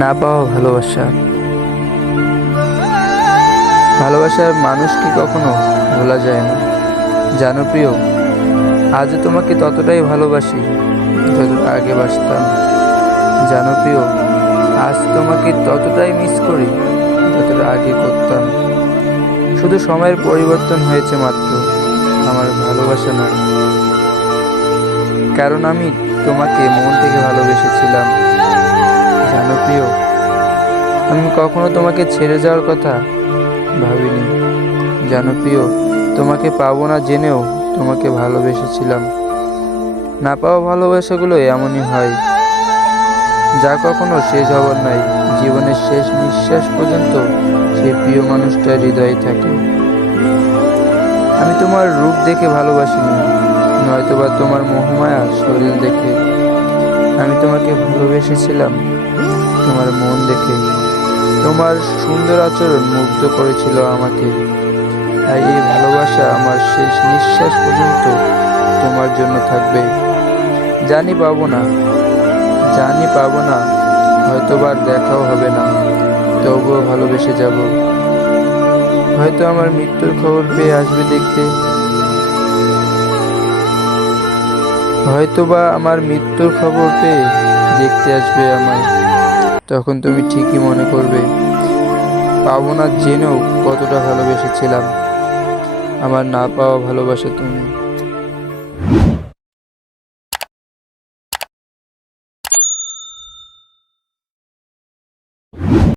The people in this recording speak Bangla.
না পাওয়া ভালোবাসা। ভালোবাসার মানুষ কি কখনো ভোলা যায় না? জানো প্রিয়, আজও তোমাকে ততটাই ভালোবাসি যতটা আগে বাসতাম। জানো প্রিয়, আজ তোমাকে ততটাই মিস করি যতটা আগে করতাম। শুধু সময়ের পরিবর্তন হয়েছে মাত্র, আমার ভালোবাসা নয়। কারণ আমি তোমাকে মন থেকে ভালোবেসেছিলাম। জানো প্রিয়, আমি কখনো তোমাকে ছেড়ে যাওয়ার কথা ভাবিনি। জানো প্রিয়, তোমাকে পাবো না জেনেও তোমাকে ভালোবেসেছিলাম। না পাওয়া ভালোবাসাগুলো এমনই হয়, যা কখনো শেষ হবার নয়। জীবনের শেষ নিঃশ্বাস পর্যন্ত সেই প্রিয় মানুষটার হৃদয়ে থাকে। আমি তোমার রূপ দেখে ভালোবাসিনি, নয়তোবা তোমার মোহমায়া শরীর দেখে। আমি তোমাকে ভালোবেসেছিলাম তোমার মন দেখে। তোমার সুন্দর আচরণ মুগ্ধ করেছিল আমাকে। তাই এই ভালোবাসা আমার শেষ নিঃশ্বাস পর্যন্ত তোমার জন্য থাকবে। জানি পাবো না, হয়তোবা আর দেখাও হবে না, তবুও ভালোবেসে যাব। হয়তো আমার মৃত্যুর খবর পেয়ে আসবে দেখতে, হয়তোবা আমার মৃত্যুর খবর পেয়ে দেখতে আসবে আমায়। তখন তুমি ঠিকই মনে করবে, পাবো না জেনেও কতটা ভালোবেসেছিলাম। আমার না পাওয়া ভালোবাসা তুমি।